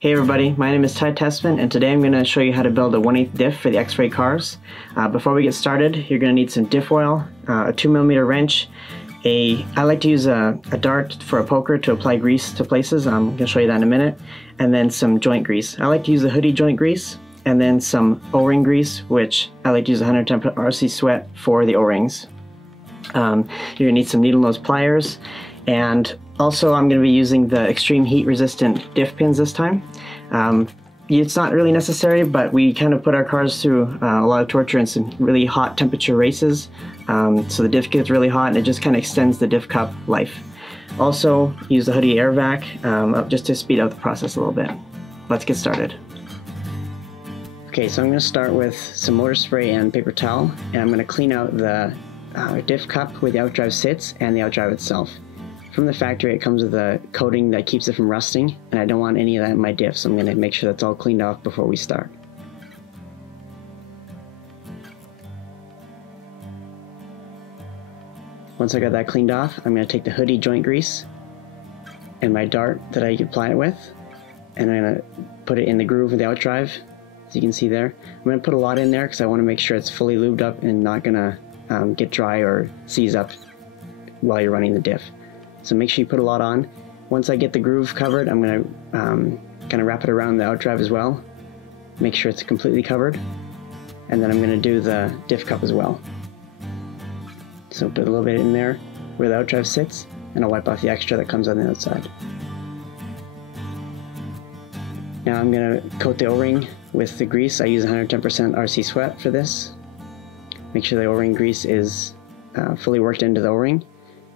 Hey everybody, my name is Tessmann, and today I'm going to show you how to build a 1/8 diff for the X-ray cars. Before we get started, you're going to need some diff oil, a 2mm wrench, I like to use a dart for a poker to apply grease to places. I'm going to show you that in a minute, and then some joint grease. I like to use the HUDY joint grease, and then some O-ring grease, which I like to use 110 RC sweat for the O-rings. You're going to need some needle nose pliers, and also I'm going to be using the extreme heat resistant diff pins this time. It's not really necessary, but we kind of put our cars through a lot of torture in some really hot temperature races, so the diff gets really hot and it just kind of extends the diff cup life. Also use the HUDY Air Vac just to speed up the process a little bit. Let's get started. Okay, so I'm going to start with some motor spray and paper towel, and I'm going to clean out the diff cup where the outdrive sits and the outdrive itself. From the factory, it comes with a coating that keeps it from rusting, and I don't want any of that in my diff, so I'm going to make sure that's all cleaned off before we start. Once I got that cleaned off, I'm going to take the HUDY joint grease and my dart that I apply it with, and I'm going to put it in the groove of the outdrive, as you can see there. I'm going to put a lot in there because I want to make sure it's fully lubed up and not going to get dry or seize up while you're running the diff. So make sure you put a lot on. Once I get the groove covered, I'm going to kind of wrap it around the outdrive as well. Make sure it's completely covered. And then I'm going to do the diff cup as well. So put a little bit in there where the outdrive sits, and I'll wipe off the extra that comes on the outside. Now I'm going to coat the O-ring with the grease. I use 110% RC sweat for this. Make sure the O-ring grease is fully worked into the O-ring.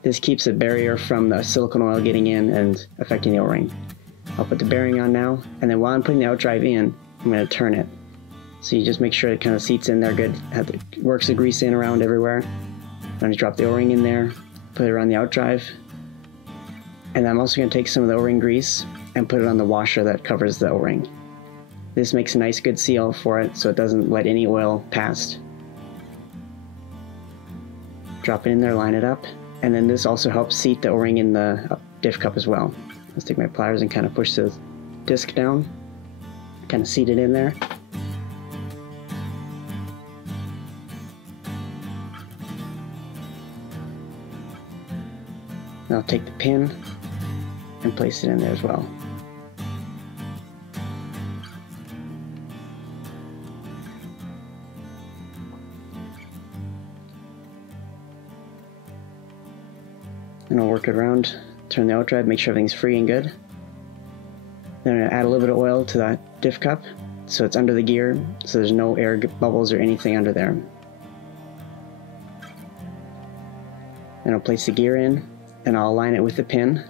This keeps a barrier from the silicone oil getting in and affecting the O-ring. I'll put the bearing on now, and then while I'm putting the outdrive in, I'm going to turn it. So you just make sure it kind of seats in there good, works the grease in around everywhere. I'm going to drop the O-ring in there, put it around the outdrive, and I'm also going to take some of the O-ring grease and put it on the washer that covers the O-ring. This makes a nice good seal for it so it doesn't let any oil past. Drop it in there, line it up. And then this also helps seat the O-ring in the diff cup as well. Let's take my pliers and kind of push the disc down, kind of seat it in there. Now I'll take the pin and place it in there as well. And I'll work it around, turn the outdrive, make sure everything's free and good. Then I'm going to add a little bit of oil to that diff cup so it's under the gear, so there's no air bubbles or anything under there. Then I'll place the gear in, and I'll align it with the pin.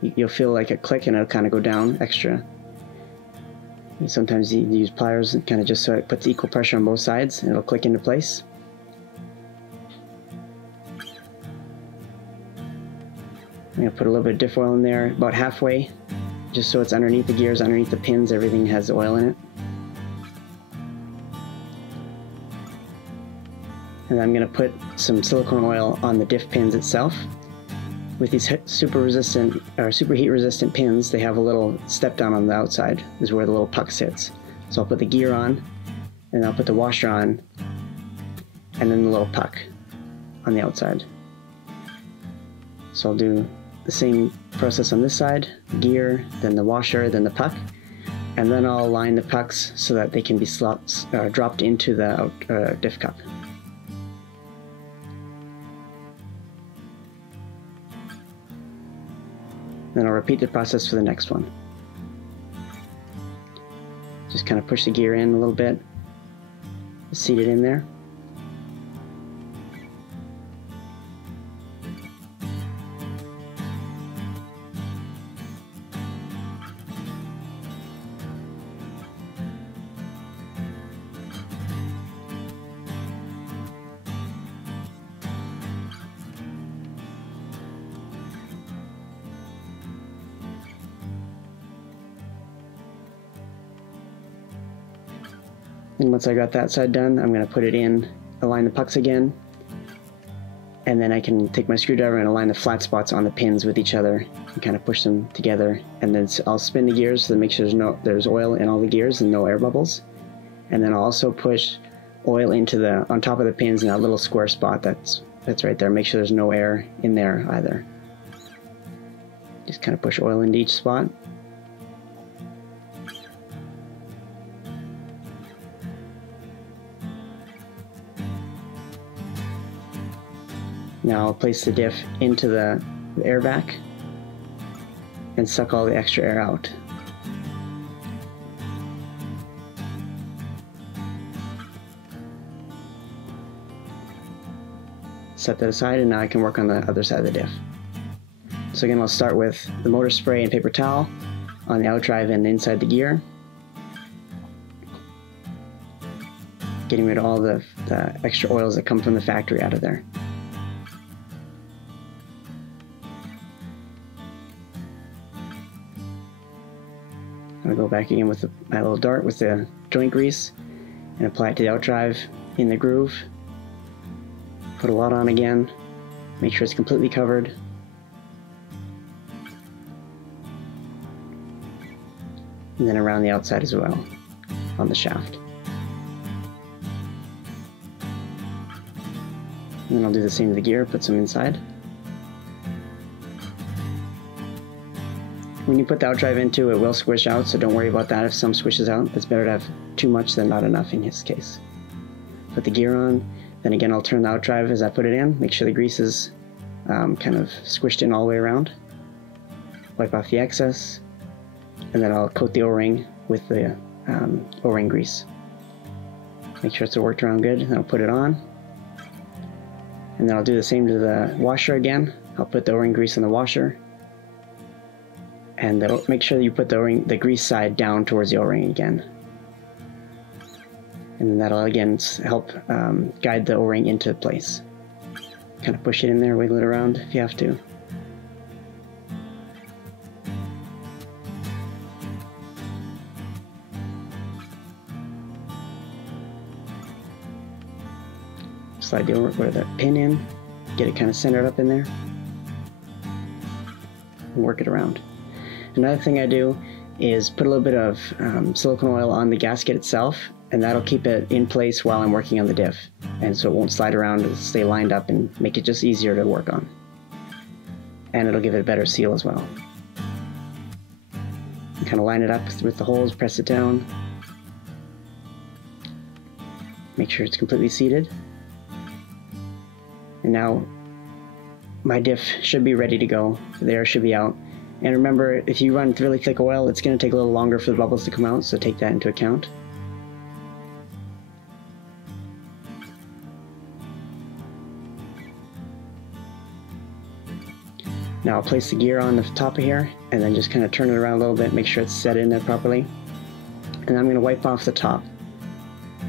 You'll feel like a click and it'll kind of go down extra. And sometimes you use pliers kind of just so it puts equal pressure on both sides and it'll click into place. I'm going to put a little bit of diff oil in there, about halfway, just so it's underneath the gears, underneath the pins, everything has oil in it. And I'm going to put some silicone oil on the diff pins itself. With these super heat resistant pins, they have a little step down on the outside, is where the little puck sits. So I'll put the gear on, and I'll put the washer on, and then the little puck on the outside. So I'll do the same process on this side, gear, then the washer, then the puck, and then I'll align the pucks so that they can be dropped into the diff cup. Then I'll repeat the process for the next one. Just kind of push the gear in a little bit, seat it in there. And once I got that side done, I'm going to put it in, align the pucks again, and then I can take my screwdriver and align the flat spots on the pins with each other and kind of push them together. And then I'll spin the gears to make sure there's oil in all the gears and no air bubbles. And then I'll also push oil into on top of the pins in that little square spot that's right there. Make sure there's no air in there either. Just kind of push oil into each spot. Now I'll place the diff into the air vac and suck all the extra air out. Set that aside, and now I can work on the other side of the diff. So again, I'll start with the motor spray and paper towel on the outdrive and inside the gear, getting rid of all the extra oils that come from the factory out of there. I'll go back again with my little dart with the joint grease and apply it to the outdrive in the groove. Put a lot on again, make sure it's completely covered. And then around the outside as well, on the shaft. And then I'll do the same to the gear, put some inside. When you put the outdrive into, it will squish out, so don't worry about that if some squishes out. It's better to have too much than not enough in his case. Put the gear on, then again I'll turn the outdrive as I put it in, make sure the grease is kind of squished in all the way around. Wipe off the excess, and then I'll coat the O-ring with the O-ring grease. Make sure it's worked around good, and I'll put it on. And then I'll do the same to the washer again. I'll put the O-ring grease in the washer. And make sure that you put the grease side down towards the O-ring again. And that'll again help guide the O-ring into place. Kind of push it in there, wiggle it around if you have to. Slide the pin in, get it kind of centered up in there, and work it around. Another thing I do is put a little bit of silicone oil on the gasket itself, and that'll keep it in place while I'm working on the diff. And so it won't slide around, it'll stay lined up and make it just easier to work on. And it'll give it a better seal as well. And kind of line it up with the holes, press it down. Make sure it's completely seated. And now my diff should be ready to go. The air should be out. And remember, if you run really thick oil, it's going to take a little longer for the bubbles to come out, so take that into account. Now I'll place the gear on the top of here, and then just kind of turn it around a little bit, make sure it's set in there properly. And I'm going to wipe off the top.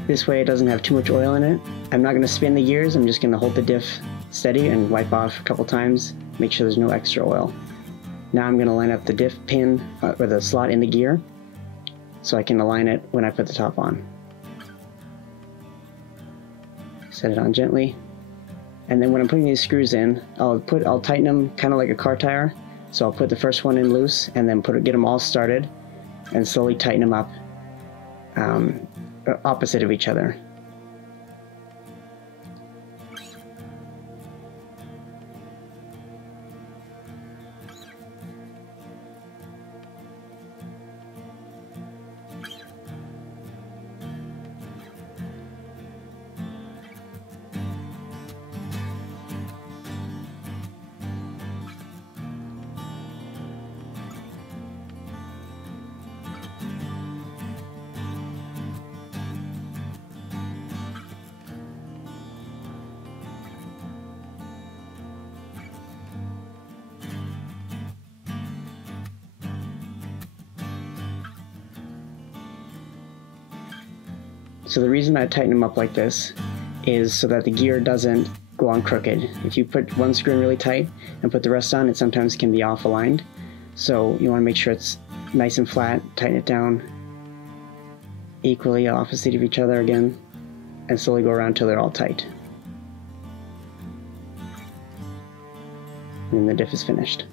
This way it doesn't have too much oil in it. I'm not going to spin the gears, I'm just going to hold the diff steady and wipe off a couple times, make sure there's no extra oil. Now I'm going to line up the diff pin, or the slot in the gear, so I can align it when I put the top on. Set it on gently. And then when I'm putting these screws in, I'll tighten them kind of like a car tire. So I'll put the first one in loose, and then get them all started, and slowly tighten them up opposite of each other. So the reason I tighten them up like this is so that the gear doesn't go on crooked. If you put one screw in really tight and put the rest on, it sometimes can be off aligned. So you want to make sure it's nice and flat, tighten it down equally opposite of each other again, and slowly go around until they're all tight. and the diff is finished.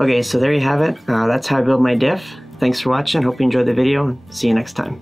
Okay, so there you have it. That's how I build my diff. Thanks for watching. Hope you enjoyed the video. See you next time.